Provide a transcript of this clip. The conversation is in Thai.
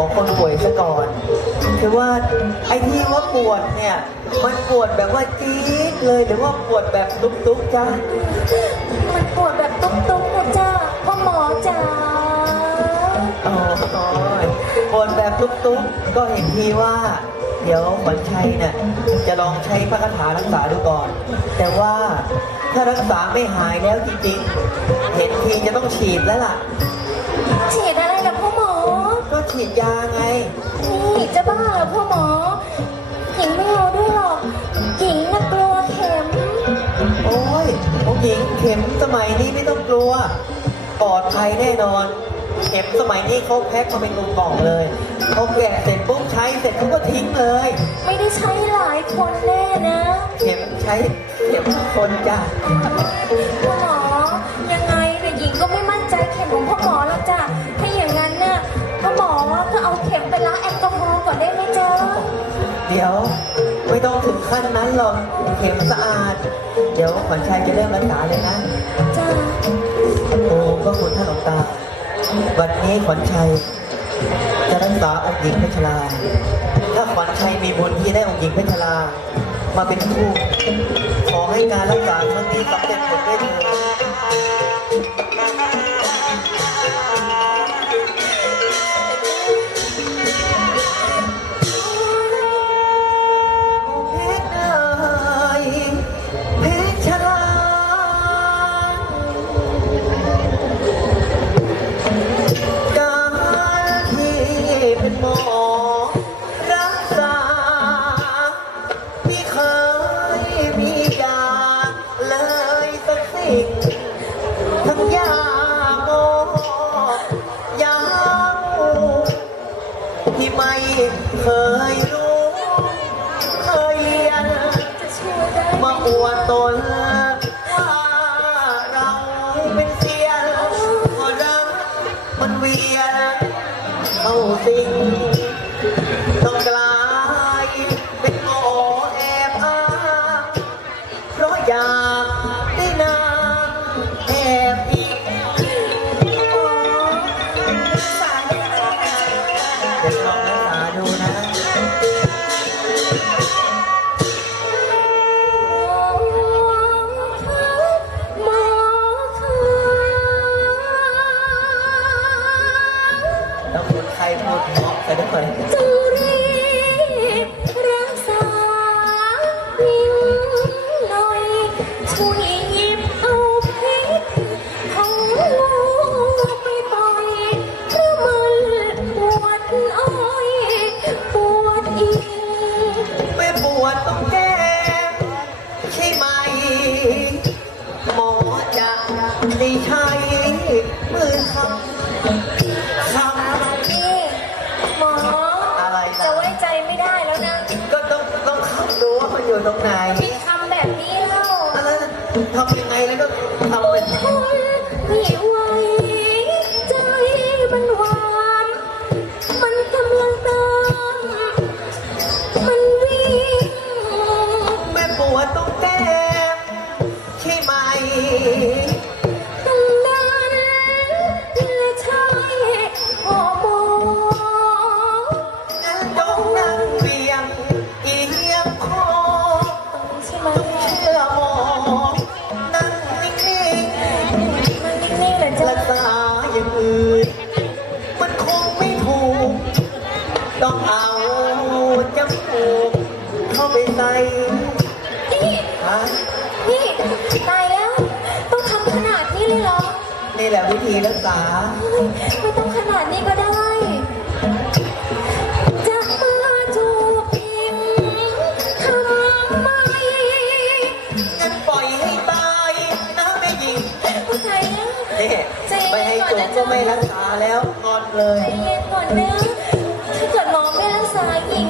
ของคนป่วยซะก่อนคือว่าไอ้ที่ว่าปวดเนี่ย มันปวดแบบว่าจี๊ดเลยหรือว่าปวดแบบตุ๊บๆจ้ามันปวดแบบตุ๊บๆนะจ้าพ่อหมอจ๋าอ๋อปวดแบบตุ๊บๆก็เห็นทีว่า เดี๋ยวขวัญชัยเนี่ยจะลองใช้พระคาถารักษาดูก่อน แต่ว่าถ้ารักษาไม่หายแล้วจริงๆ เห็นทีจะต้องฉีดแล้วล่ะ ฉีดอะไรล่ะพ่อหมอก็ ฉีดยาไง นี่จะบ้าเหรอพ่อหมอ หญิงไม่เอาด้วยหรอก หญิงน่ะกลัวเข็ม โอ้ยผู้หญิงเข็มสมัยนี้ไม่ต้องกลัว ปลอดภัยแน่นอน เข็มสมัยนี้เขาแพ็คมาเป็นกล่องๆเลยเขาแกะเสร็จปุ๊บใช้เสร็จเขาก็ทิ้งเลย ไม่ได้ใช้หลายคนแน่นะ เข็มใช้เข็มคนจ้ะ หรอกเข็มสะอาด เดี๋ยวขวัญชัยจะเริ่มรักษาเลยนะ จ้าโอ้ก็คุณท่านหลวงตา วันนี้ขวัญชัย จะรักษาองค์หญิงเพชรลา ถ้าขวัญชัยมีบุญที่ได้องค์หญิงเพชรลา มาเป็นคู่ ขอให้การรักษาครั้งนี้สำเร็จผลด้วยเถิด ที่ไม่เคยรู้ เดี๋ยวล ตรงไหนที่ทำแบบนี้เล่าอะไรทำยังไงแล้วก็ทำเป็นทนไม่ไหวใจ เข้าไปใส่นี่ ฮะนี่ตายแล้ว ต้องทำขนาดนี้เลยเหรอนี่แหละวิธีรักษา เฮ้ยไม่ต้องขนาดนี้ก็ได้ จะมาจูบพิมทำไมงั้นปล่อยให้ตายนะแม่หญิงผู้ชายเนี่ยนี่ไม่ให้จบก็ไม่รักษาแล้วงอนเลใจยเย็นก่อนนะถ้าเกิดหมอไม่รักษาหญิง